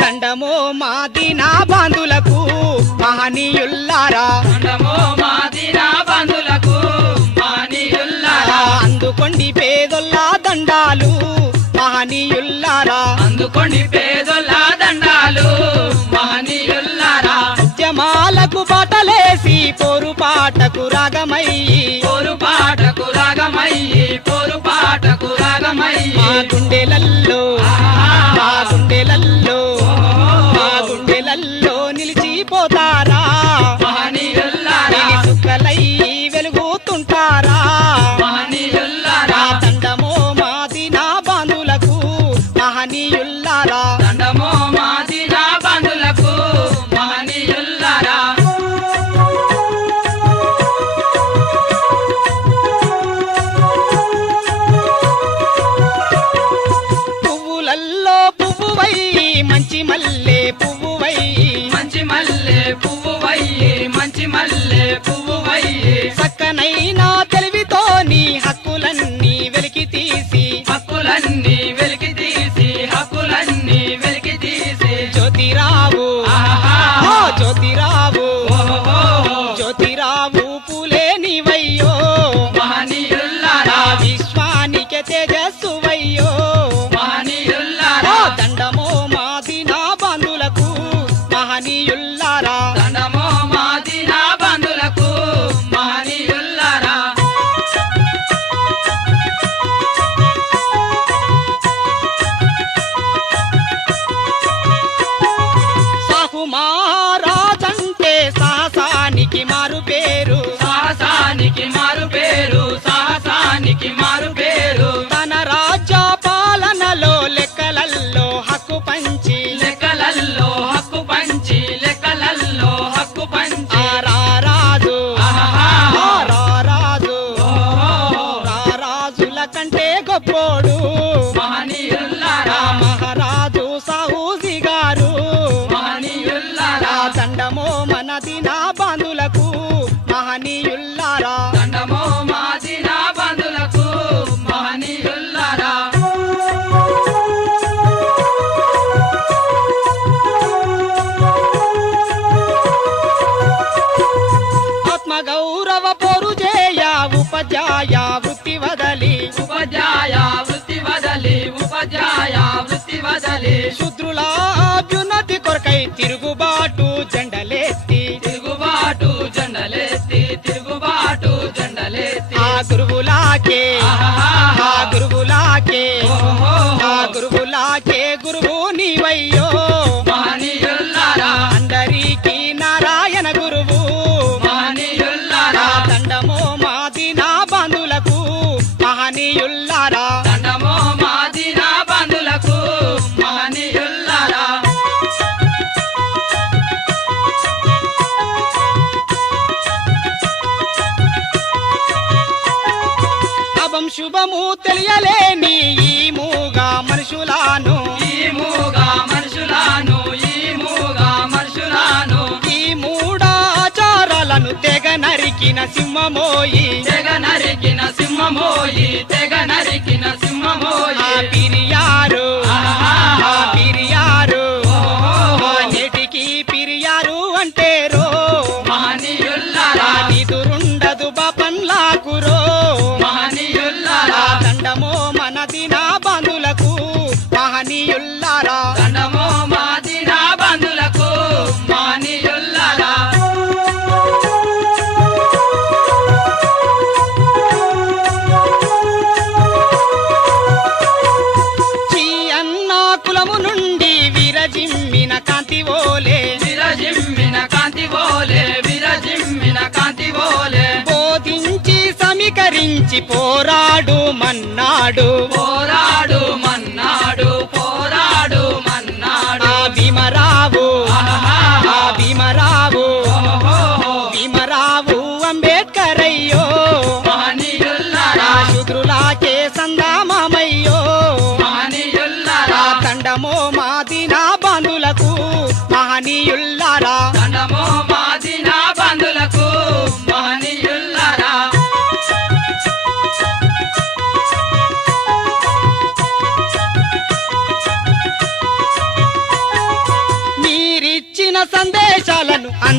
దండమో మాదినా బంధులకు మహనీయుల్లారా, దండమో మాదినా బంధులకు మహనీయుల్లారా, అందుకోండి పేదొల్ల దండాలు మహనీయుల్లారా, అందుకోండి పేదొల్ల దండాలు మహనీయుల్లారా, ఉద్యమాలకు బాటలేసి పోరుపాటకు రాగమయ్యి, పోరుపాటకు రాగమయ్యి, పోరుపాటకు రాగమయ్యి, మా గుండెలల్లో మా గుండెలల్లో మా గుండెలల్లో నిలిచిపోతారా, మహనీయుల్లారా, సుక్కలై వెలుగుతుంటారా, మహనీయుల్లారా, దండమో మాదినా బంధులకు మహనీయుల్లారా, దండమో మాదినా బంధులకు మహనీయుల్లారా, పువ్వులల్లో పువ్వువై మంచి మల్లె పువ్వువై, మంచి మల్లె పువ్వువయ్యి, మంచి మల్లె పువ్వువయ్యి, చక్కనైనా తెలివితో నీ హక్కులన్నీ వెలికి తీసి, హక్కులన్నీ వెలికి తీసి, హక్కులన్నీ వెలికి తీసి, జ్యోతిరావు ఆహా, ఓ జ్యోతిరావు ఓహో, జ్యోతిరావు పూలే నీవయ్యో, మహనీయుల్లారా, విశ్వానికి తేజస్సువయ్యో, మహనీయుల్లారా, దండమో మాదినా బంధులకు మహనీయుల్లారా, దండమో మాదినా బంధులకు మహనీయుల్లారా, సాహు మహారాజంటే సాహసానికి మారు పేరు, సాహసానికి మారు పేరు, సాహసానికి మారు పేరు, తన రాజ్య పాలనలో లెక్కలల్లో హక్కు పంచి, లెక్కలల్లో హక్కు పంచి, లెక్కలల్లో హక్కు పంచి, రారాజు ఆహా, రారాజు ఓహో, రారాజుల కంటే గొప్పోడు మహనీయుల్లారా, మహారాజు సాహూజీ గారు, మహనీయుల్లారా, దండమో మనదినా బంధులకు మహనీయుల్లారా, దండమో మాదినా బంధులకు మహనీయుల్లారా, ఆత్మగౌరవ పోరు చేయ ఉపాధ్యాయ వృత్తి వదలి, ఉపాధ్యాయ వృత్తి వదలి, ఉపాధ్యాయ వృత్తి వదలి, శూద్రుల అభ్యున్నతి కొరకై తిరుగుబాటు జెండలేసి, తిరుగుబాటు జెండలేసి, తిరుగుబాటు జెండలేసి, ఆ గురువులాకే ఆహా, ఆ గురువులాకే ఓహో, ఆ గురువులాకే గురువు నీవయ్యో, మహనీయుల్లారా, అందరికీ నారాయణ గురువు, మహనీయుల్లారా, దండమో మాదినా బంధులకు మహనీయుల్లారా, దండమో మాదినా బంధులకు మహనీయుల్లారా, అభం శుభము తెలియలేని ఈ మూగా మనుషులాను, ఈ మూగా మనుషులాను, ఈ మూగా మనుషులాను, ఈ మూఢాచారాలను తెగ నరికిన సింహమోయి, తెగ నరికిన సింహమోయి, తెగ నరికిన సింహమోయి, ఆ పిరియారు ఆహా, ఆ పిరియారు ఓహో, నేటికి పిరియారు అంటేరో, మహనీయుల్లారా, నిదురుండదు బాపన్లాకురో, మహనీయుల్లారా, దండమో మనదినా బంధులకు మహనీయుల్లారా, దండమో మాదినా బంధులకు మహనీయుల్లారా, చీ అన్న కులము నుండి విరజిమ్మిన కాంతి ఓలే, విరజిమ్మిన కాంతి ఓలే, విరజిమ్మిన కాంతి ఓలే, బోధించి సమీకరించి పోరాడు మన్నాడు, పోరాడు మన్నాడు, పోరాడు మన్నాడు, ఆ భీమరావు ఆహా, ఆ భీమరావు ఓహో, భీమరావు అంబేద్కర్ అయ్యో, మహనీయుల్లారా, శూద్రులాకే సందామయ్యో, మహనీయుల్లారా, దండమో మాదినా బంధులకు మహనీయుల్లారా, దండమో మాదినా బంధులకు మహనీయుల్లారా,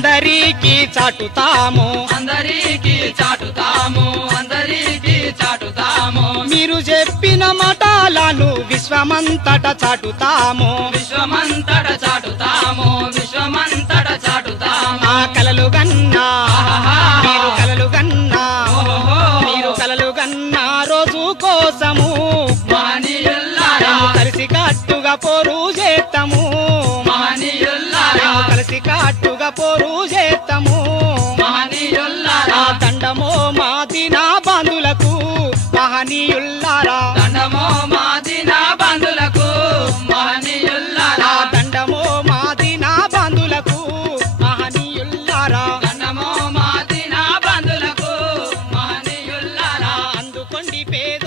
అందరికీ చాటుతాము అందరికీ చాటుతాము అందరికీ చాటుతాము మీరు చెప్పిన మతాలను విశ్వమంతట చాటుతాము విశ్వమంతట చాటుతాము విశ్వమంతట చాటుతాము ఆ కలలు గన్నా ఆహాహా. మీరు కలలు గన్నా ఓహో. మీరు కలలు గన్నా రోజు కోసము మహనీయుల్లారా కలిసి కట్టుగా పోరు చేస్తాము మహనీయుల్లారా కలిసి కట్టుగా పోరు చేస్తాము మహనీయుల్లారా దండమో మాదినా బంధులకు మహనీయుల్లారా దండమో మాదిన బంధులకు మహనీయుల్లారా దండమో మాదినా బంధులకు మహనీయుల్లారా దండమో మాదిన బంధులకు మహనీయుల్లారా అందుకోండి పేద